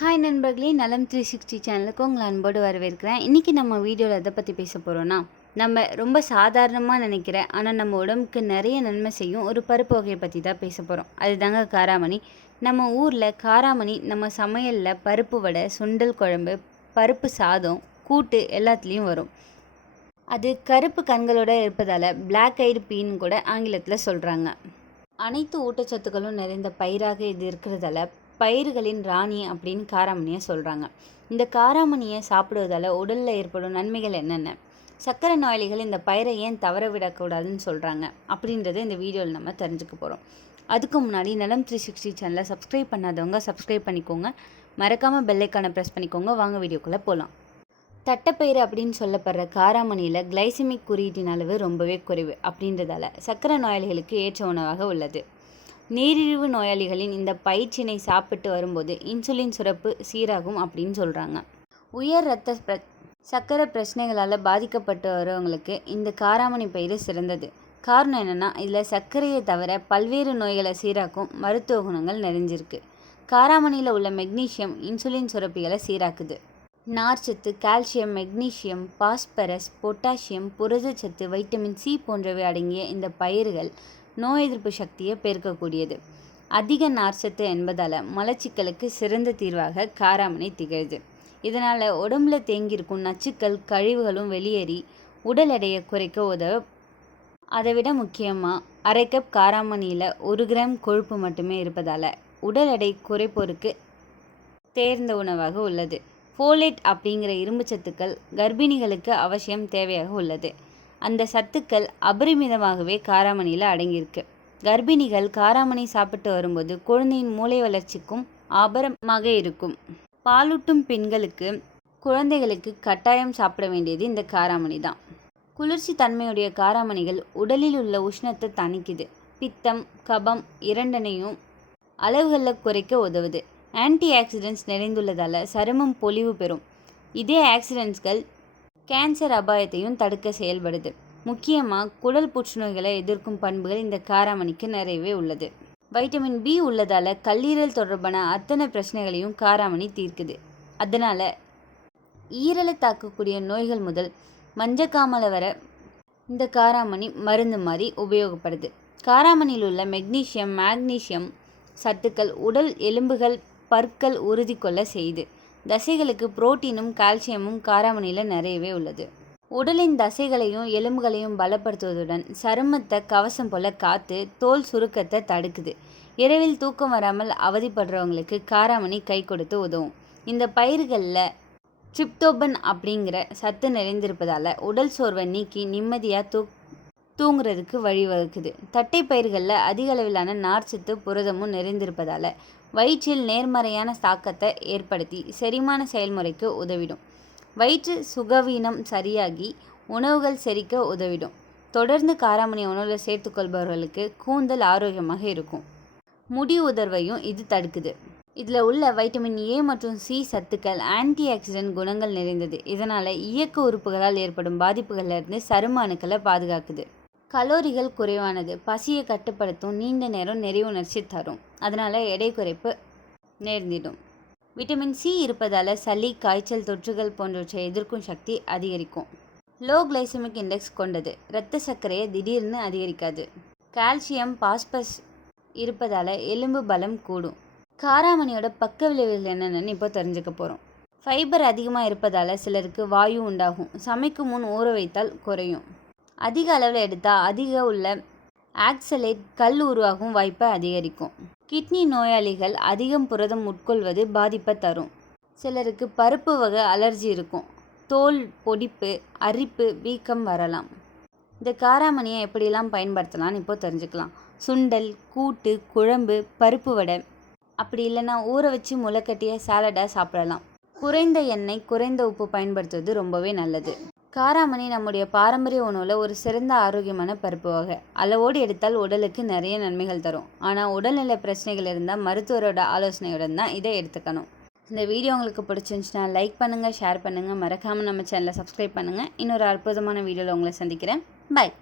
Hi நண்பர்களே. நலம் three sixty சேனலுக்கு உங்களை அன்போடு வரவேற்கிறேன். இன்றைக்கி நம்ம வீடியோவில் எதை பற்றி பேச போகிறோன்னா நம்ம ரொம்ப சாதாரணமாக நினைக்கிற ஆனால் நம்ம உடம்புக்கு நிறைய நன்மை செய்யும் ஒரு பருப்பு வகையை பற்றி தான் பேச போகிறோம் அதுதாங்க காராமணி. நம்ம ஊரில் காராமணி நம்ம சமையலில் பருப்பு வடை சுண்டல் குழம்பு பருப்பு சாதம் கூட்டு எல்லாத்துலேயும் வரும். அது கருப்பு கண்களோடு இருப்பதால் பிளாக் ஐடு பீன்னு கூட ஆங்கிலத்தில் சொல்கிறாங்க அனைத்து ஊட்டச்சத்துக்களும் நிறைந்த பயிராக இது இருக்கிறதால பயிர்களின் ராணி அப்படின்னு காராமணியை சொல்கிறாங்க இந்த காராமணியை சாப்பிடுவதால் உடலில் ஏற்படும் நன்மைகள் என்னென்ன? சக்கரை நோயாளிகள் இந்த பயிரை ஏன் தவற விடக்கூடாதுன்னு சொல்கிறாங்க அப்படின்றத இந்த வீடியோவில் நம்ம தெரிஞ்சுக்க போகிறோம் அதுக்கு முன்னாடி நலம் த்ரீ சிக்ஸ்டி சேனலை சப்ஸ்கிரைப் பண்ணாதவங்க சப்ஸ்கிரைப் பண்ணிக்கோங்க. மறக்காமல் பெல்லைக்கான ப்ரெஸ் பண்ணிக்கோங்க. வாங்க வீடியோக்குள்ளே போகலாம் தட்டைப்பயிறு அப்படின்னு சொல்லப்படுற காராமணியில் கிளைசிமிக் குறியீட்டின் அளவு ரொம்பவே குறைவு அப்படின்றதால சக்கரை நோயாளிகளுக்கு ஏற்ற உணவாக உள்ளது. நீரிழிவு நோயாளிகளின் இந்த பயிற்சினை சாப்பிட்டு வரும்போது இன்சுலின் சுரப்பு சீராகும் அப்படின்னு சொல்கிறாங்க உயர் இரத்த பிர சக்கரை பிரச்சனைகளால் பாதிக்கப்பட்டு வரவங்களுக்கு இந்த காராமணி பயிறு சிறந்தது. காரணம் என்னென்னா இதில் சர்க்கரையை தவிர பல்வேறு நோய்களை சீராக்கும் மருத்துவ குணங்கள் நிறைஞ்சிருக்கு. காராமணியில் உள்ள மெக்னீஷியம் இன்சுலின் சுரப்பிகளை சீராக்குது. நார்ச்சத்து கால்சியம் மெக்னீசியம் பாஸ்பரஸ் பொட்டாசியம் புரதச்சத்து வைட்டமின் சி போன்றவை அடங்கிய இந்த பயிர்கள் நோய் எதிர்ப்பு சக்தியை பெருக்கக்கூடியது. அதிக நார்ச்சத்து என்பதால் மலச்சிக்கலுக்கு சிறந்த தீர்வாக காராமணி திகழ்து. இதனால் உடம்புல தேங்கியிருக்கும் நச்சுக்கள் கழிவுகளும் வெளியேறி உடல் எடையை குறைக்க உதவ அதை விட முக்கியமாக அரை கப் காராமணியில் ஒரு கிராம் கொழுப்பு மட்டுமே இருப்பதால் உடல் எடை குறைப்போருக்கு தேர்ந்த உணவாக உள்ளது. ஃபோலேட் அப்படிங்கிற இரும்பு சத்துக்கள் கர்ப்பிணிகளுக்கு அவசியம் தேவையாக உள்ளது. அந்த சத்துக்கள் அபரிமிதமாகவே காராமணியில் அடங்கியிருக்கு. கர்ப்பிணிகள் காராமணி சாப்பிட்டு வரும்போது குழந்தையின் மூளை வளர்ச்சிக்கும் ஆபரமாக இருக்கும். பாலூட்டும் பெண்களுக்கு குழந்தைகளுக்கு கட்டாயம் சாப்பிட வேண்டியது இந்த காராமணி தான். குளிர்ச்சி தன்மையுடைய காராமணிகள் உடலில் உள்ள உஷ்ணத்தை தணிக்குது. பித்தம் கபம் இரண்டனையும் அளவுகளில் குறைக்க உதவுது. ஆன்டி ஆக்சிடென்ட்ஸ் நிறைந்துள்ளதால் சருமம் பொலிவு பெறும். இதே ஆக்சிடென்ட்ஸ்கள் கேன்சர் அபாயத்தையும் தடுக்க செயல்படுது. முக்கியமாக குடல் புற்றுநோய்களை எதிர்க்கும் பண்புகள் இந்த காராமணிக்கு நிறையவே உள்ளது. வைட்டமின் பி உள்ளதால் கல்லீரல் தொடர்பான அத்தனை பிரச்சனைகளையும் காராமணி தீர்க்குது. அதனால் ஈரலை தாக்கக்கூடிய நோய்கள் முதல் மஞ்சக்காமலை வர இந்த காராமணி மருந்து மாதிரி உபயோகப்படுது. காராமணியில் உள்ள மெக்னீசியம் மேக்னீஷியம் சத்துக்கள் உடல் எலும்புகள் பற்கள் உறுதி கொள்ள செய்து தசைகளுக்கு புரோட்டீனும் கால்சியமும் காராமணியில் நிறையவே உள்ளது. உடலின் தசைகளையும் எலும்புகளையும் பலப்படுத்துவதுடன் சருமத்தை கவசம் போல காத்து தோல் சுருக்கத்தை தடுக்குது. இரவில் தூக்கம் வராமல் அவதிப்படுறவங்களுக்கு காராமணி கை கொடுத்து உதவும். இந்த பயிர்களில் ட்ரிப்டோபன் அப்படிங்கிற சத்து நிறைந்திருப்பதால் உடல் சோர்வை நீக்கி நிம்மதியாக தூக் தூங்குறதுக்கு வழிவகுக்குது தட்டை பயிர்களில் அதிக அளவிலான நார்ச்சத்து புரதமும் நிறைந்திருப்பதால் வயிற்றில் நேர்மறையான தாக்கத்தை ஏற்படுத்தி செரிமான செயல்முறைக்கு உதவிடும். வயிற்று சுகவீனம் சரியாகி உணவுகள் செரிக்க உதவிடும். தொடர்ந்து காராமணி உணவில் சேர்த்துக்கொள்பவர்களுக்கு கூந்தல் ஆரோக்கியமாக இருக்கும். முடி உதர்வையும் இது தடுக்குது. இதில் உள்ள வைட்டமின் ஏ மற்றும் சி சத்துக்கள் ஆன்டி ஆக்சிடென்ட் குணங்கள் நிறைந்தது. இதனால் இயக்க உறுப்புகளால் ஏற்படும் பாதிப்புகளிலிருந்து சரும அணுக்களை பாதுகாக்குது. கலோரிகள் குறைவானது. பசியை கட்டுப்படுத்தும் நீண்ட நேரம் நிறைவுணர்ச்சி தரும். அதனால் எடை குறைப்பு நேர்ந்திடும். விட்டமின் சி இருப்பதால் சளி காய்ச்சல் தொற்றுகள் போன்றவற்றை எதிர்க்கும் சக்தி அதிகரிக்கும். லோ கிளைசமிக் இண்டெக்ஸ் கொண்டது. இரத்த சர்க்கரையை திடீர்னு அதிகரிக்காது. கால்சியம் பாஸ்பஸ் இருப்பதால் எலும்பு பலம் கூடும். காராமணியோட பக்க விளைவுகள் என்னென்னு இப்போ தெரிஞ்சுக்க போகிறோம் ஃபைபர் அதிகமாக இருப்பதால் சிலருக்கு வாயு உண்டாகும். சமைக்கும் முன் ஊற வைத்தால் குறையும். அதிக அளவில் எடுத்தால் அதிக உள்ள ஆக்சலேட் கல் உருவாகும் வாய்ப்பை அதிகரிக்கும். கிட்னி நோயாளிகள் அதிகம் புரதம் உட்கொள்வது பாதிப்பை தரும். சிலருக்கு பருப்பு வகை அலர்ஜி இருக்கும். தோல் பொடிப்பு அரிப்பு வீக்கம் வரலாம். இந்த காராமணியை எப்படிலாம் பயன்படுத்தலாம்னு இப்போ தெரிஞ்சுக்கலாம். சுண்டல் கூட்டு குழம்பு பருப்பு வடை. அப்படி இல்லைன்னா ஊற வச்சு முளைக்கட்டிய சாலடாக சாப்பிடலாம். குறைந்த எண்ணெய் குறைந்த உப்பு பயன்படுத்துவது ரொம்பவே நல்லது. காராமணி நம்முடைய பாரம்பரிய உணவில் ஒரு சிறந்த ஆரோக்கியமான பருப்பு வகை. அளவோடு எடுத்தால் உடலுக்கு நிறைய நன்மைகள் தரும். ஆனால் உடல்நிலை பிரச்சனைகள் இருந்தால் மருத்துவரோட ஆலோசனையுடன் தான் இதை எடுத்துக்கணும். இந்த வீடியோ உங்களுக்கு பிடிச்சிருந்துச்சுன்னா லைக் பண்ணுங்கள் ஷேர் பண்ணுங்கள் மறக்காமல் நம்ம சேனலை சப்ஸ்கிரைப் பண்ணுங்கள் இன்னொரு அற்புதமான வீடியோவில் உங்களை சந்திக்கிறேன். பாய்